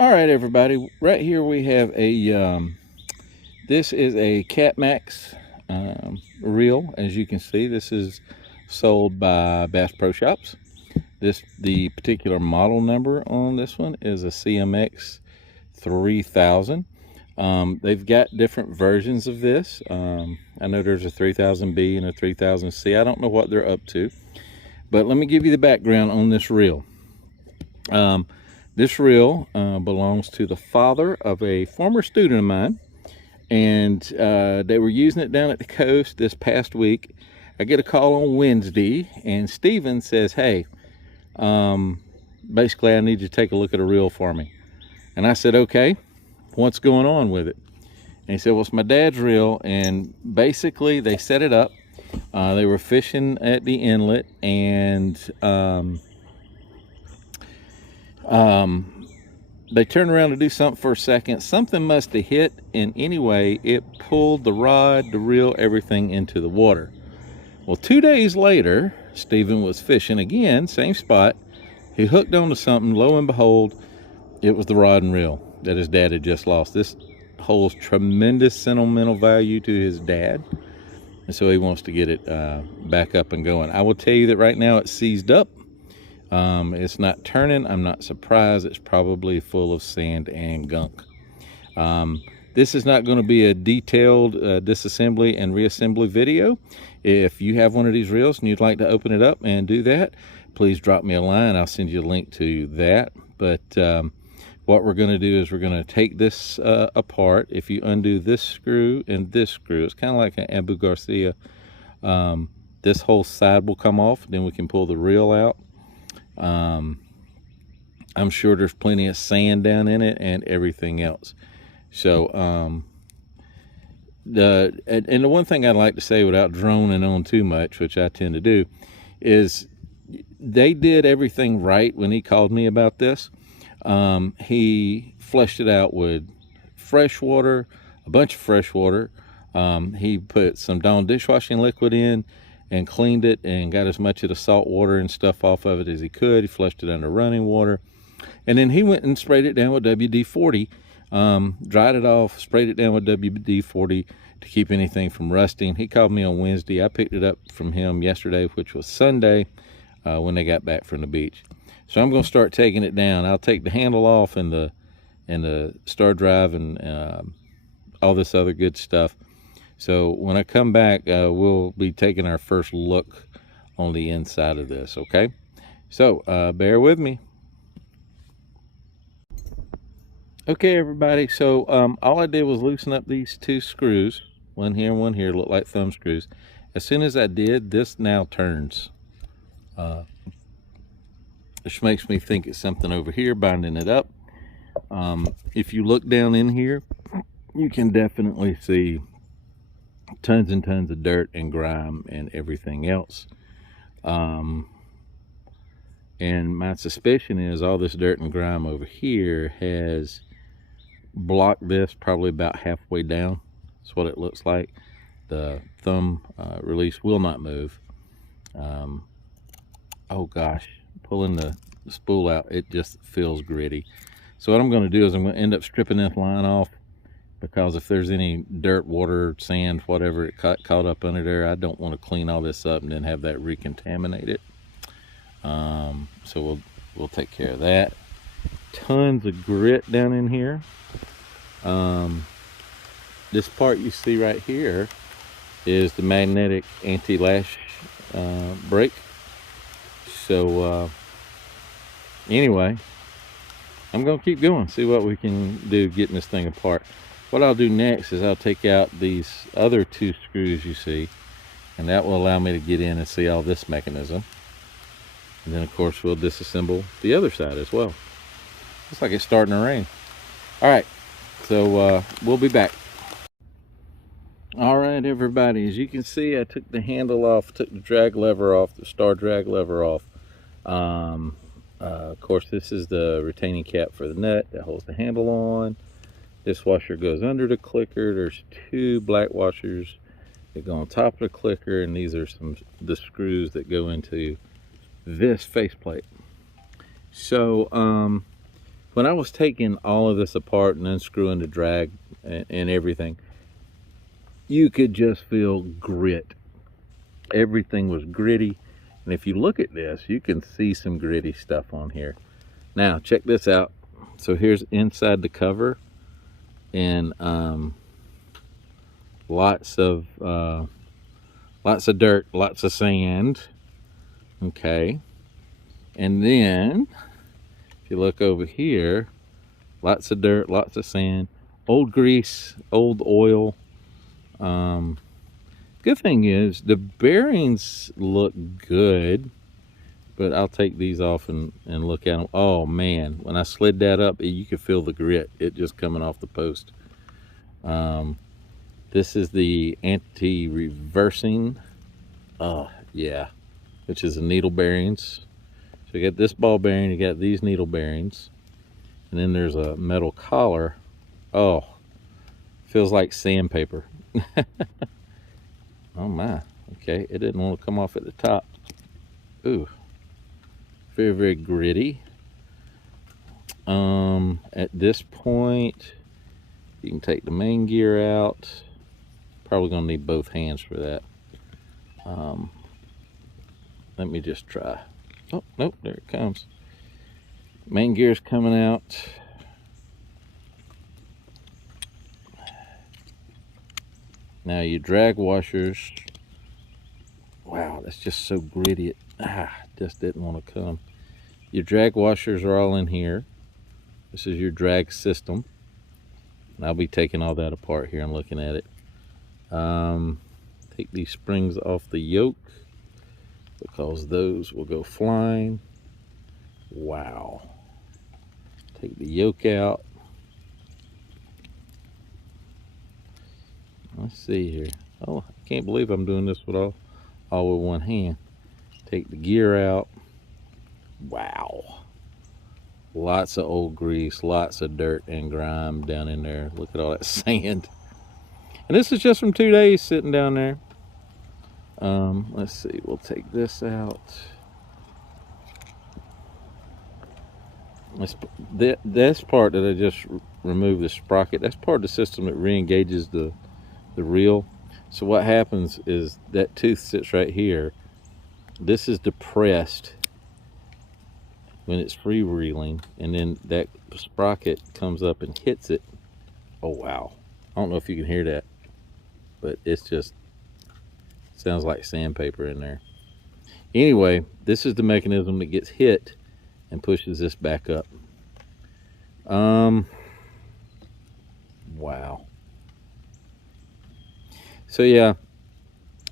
All right, everybody. Right here we have a. This is a Maxx reel. As you can see, this is sold by Bass Pro Shops. The particular model number on this one is a CMX3000. They've got different versions of this. I know there's a 3000B and a 3000C. I don't know what they're up to, but let me give you the background on this reel. This reel belongs to the father of a former student of mine, and they were using it down at the coast this past week. I get a call on Wednesday, and Steven says, hey, basically I need you to take a look at a reel for me. And I said, okay, what's going on with it? And he said, well, it's my dad's reel, and basically they set it up. They were fishing at the inlet, and they turned around to do something for a second. Something must have hit, and anyway, it pulled the rod, the reel, everything into the water. Well, 2 days later, Stephen was fishing again, same spot. He hooked onto something. Lo and behold, it was the rod and reel that his dad had just lost. This holds tremendous sentimental value to his dad, and so he wants to get it back up and going. I will tell you that right now it's seized up. It's not turning. I'm not surprised. It's probably full of sand and gunk. This is not going to be a detailed disassembly and reassembly video. If you have one of these reels and you'd like to open it up and do that, please drop me a line. I'll send you a link to that. But what we're going to do is we're going to take this apart. If you undo this screw and this screw, it's kind of like an Abu Garcia. This whole side will come off. Then we can pull the reel out. I'm sure there's plenty of sand down in it and everything else. So the one thing I'd like to say without droning on too much, which I tend to do, is they did everything right when he called me about this. He fleshed it out with fresh water, a bunch of fresh water. He put some Dawn dishwashing liquid in and cleaned it and got as much of the salt water and stuff off of it as he could. He flushed it under running water. And then he went and sprayed it down with WD-40, dried it off, sprayed it down with WD-40 to keep anything from rusting. He called me on Wednesday. I picked it up from him yesterday, which was Sunday, when they got back from the beach. So I'm going to start taking it down. I'll take the handle off and the star drive and all this other good stuff. So when I come back, we'll be taking our first look on the inside of this, okay? So bear with me. Okay, everybody, so all I did was loosen up these two screws, one here and one here, look like thumb screws. As soon as I did, this now turns. Which makes me think it's something over here binding it up. If you look down in here, you can definitely see tons and tons of dirt and grime and everything else. And my suspicion is all this dirt and grime over here has blocked this probably about halfway down. That's what it looks like. The thumb release will not move. Oh gosh, pulling the spool out, it just feels gritty. So what I'm going to do is I'm going to end up stripping this line off, because if there's any dirt, water, sand, whatever it caught up under there, I don't want to clean all this up and then have that recontaminate it. So we'll take care of that. Tons of grit down in here. This part you see right here is the magnetic anti-lash brake. So anyway, I'm going to keep going, see what we can do getting this thing apart. What I'll do next is I'll take out these other two screws you see, and that will allow me to get in and see all this mechanism. And then of course we'll disassemble the other side as well. Looks like it's starting to rain. All right, so we'll be back. All right, everybody, as you can see, I took the handle off, took the drag lever off, the star drag lever off. Of course, this is the retaining cap for the nut that holds the handle on. This washer goes under the clicker. There's two black washers that go on top of the clicker, and these are the screws that go into this faceplate. So when I was taking all of this apart and unscrewing the drag and everything, you could just feel grit. Everything was gritty. And if you look at this, you can see some gritty stuff on here. Now, check this out. So here's inside the cover, and lots of dirt, lots of sand. Okay. And then, if you look over here, lots of dirt, lots of sand, old grease, old oil. Good thing is the bearings look good, but I'll take these off and look at them. Oh man, when I slid that up, you could feel the grit, it just coming off the post. This is the anti-reversing, yeah, which is the needle bearings. So you got this ball bearing, you got these needle bearings, and then there's a metal collar. Oh, feels like sandpaper. Oh my, okay, it didn't want to come off at the top. Ooh, very, very gritty. At this point, you can take the main gear out. Probably gonna need both hands for that. Let me just try. Oh, nope, there it comes. Main gear's coming out. Now your drag washers, wow, that's just so gritty. It just didn't want to come. Your drag washers are all in here. This is your drag system. And I'll be taking all that apart here and looking at it. Take these springs off the yoke, because those will go flying. Wow. Take the yoke out. Let's see here. Oh, I can't believe I'm doing this with all with one hand. Take the gear out. Wow. Lots of old grease, lots of dirt and grime down in there. Look at all that sand. And this is just from 2 days sitting down there. Let's see, we'll take this out. This part that I just removed, the sprocket, that's part of the system that re-engages the reel. So what happens is that tooth sits right here. This is depressed when it's freewheeling, and then that sprocket comes up and hits it. Oh wow, I don't know if you can hear that, but it's just sounds like sandpaper in there. Anyway, this is the mechanism that gets hit and pushes this back up. Wow. So yeah,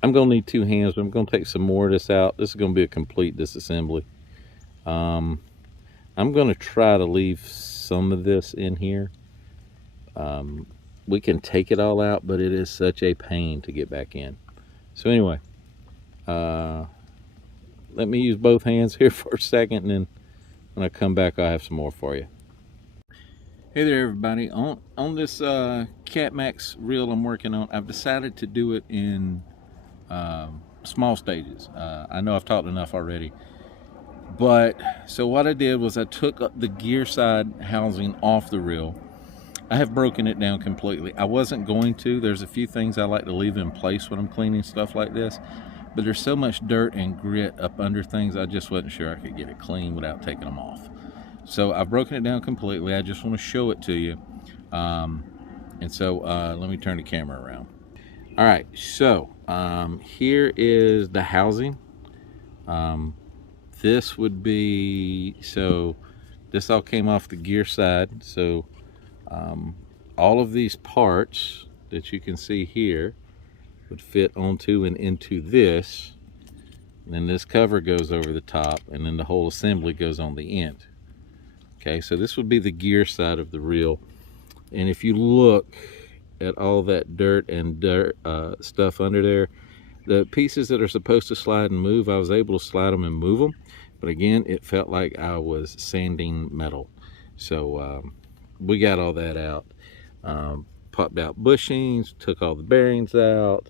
I'm gonna need 2 hands, but I'm gonna take some more of this out. This is gonna be a complete disassembly. I'm gonna try to leave some of this in here. We can take it all out, but it is such a pain to get back in. So anyway, let me use both hands here for a second, and then when I come back, I'll have some more for you. Hey there, everybody. On this Cat Maxx reel I'm working on, I've decided to do it in small stages. I know I've talked enough already, but so what I did was I took the gear side housing off the reel. I have broken it down completely. I wasn't going to. There's a few things I like to leave in place when I'm cleaning stuff like this, but there's so much dirt and grit up under things, I just wasn't sure I could get it clean without taking them off. So I've broken it down completely. I just want to show it to you. And so let me turn the camera around. All right, so here is the housing. This would be, so this all came off the gear side. So all of these parts that you can see here would fit onto and into this. And then this cover goes over the top, and then the whole assembly goes on the end. Okay, so this would be the gear side of the reel. And if you look at all that dirt and stuff under there, the pieces that are supposed to slide and move, I was able to slide them and move them. But again, it felt like I was sanding metal. So we got all that out. Popped out bushings, took all the bearings out.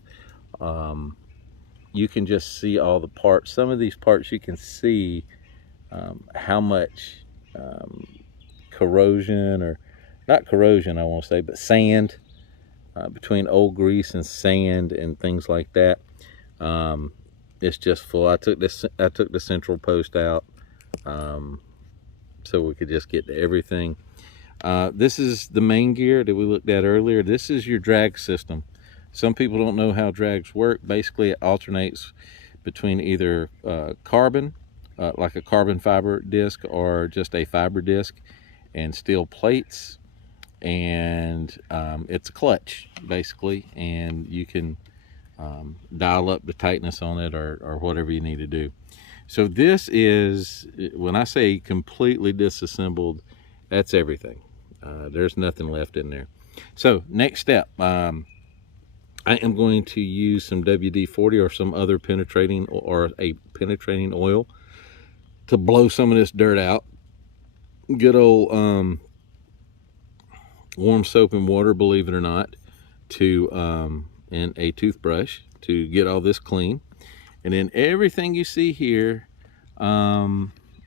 You can just see all the parts. Some of these parts you can see how much corrosion, or not corrosion, I won't say, but sand, between old grease and sand and things like that. It's just full. I took the central post out, so we could just get to everything. This is the main gear that we looked at earlier. This is your drag system. Some people don't know how drags work. Basically, it alternates between either carbon, like a carbon fiber disc, or just a fiber disc, and steel plates. And it's a clutch, basically, and you can dial up the tightness on it, or whatever you need to do. So this is, when I say completely disassembled, that's everything. There's nothing left in there. So next step, I am going to use some WD-40 or some other penetrating, or a penetrating oil, to blow some of this dirt out. Good old warm soap and water, believe it or not, and a toothbrush to get all this clean. And then everything you see here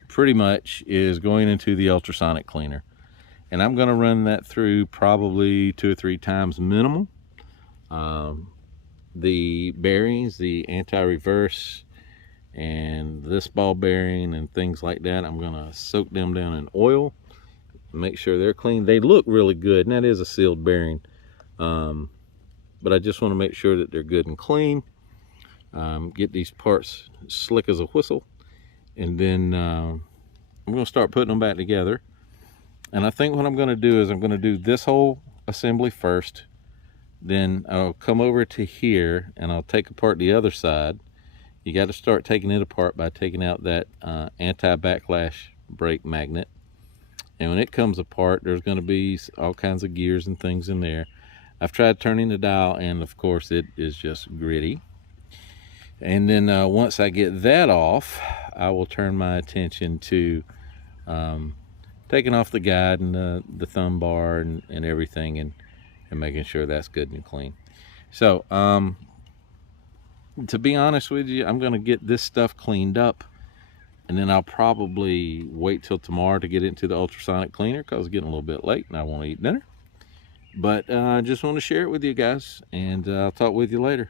pretty much is going into the ultrasonic cleaner. And I'm going to run that through probably 2 or 3 times minimum. The bearings, the anti-reverse, and this ball bearing and things like that, I'm going to soak them down in oil, make sure they're clean. They look really good, and that is a sealed bearing, but I just want to make sure that they're good and clean. Get these parts slick as a whistle, and then I'm going to start putting them back together. And I think what I'm going to do is I'm going to do this whole assembly first. Then I'll come over to here and I'll take apart the other side. You got to start taking it apart by taking out that anti-backlash brake magnet. And when it comes apart, there's going to be all kinds of gears and things in there. I've tried turning the dial, and of course it is just gritty. And then once I get that off, I will turn my attention to taking off the guide and the thumb bar and everything, and making sure that's good and clean. So to be honest with you, I'm going to get this stuff cleaned up, and then I'll probably wait till tomorrow to get into the ultrasonic cleaner, because it's getting a little bit late and I want to eat dinner. But I just want to share it with you guys, and I'll talk with you later.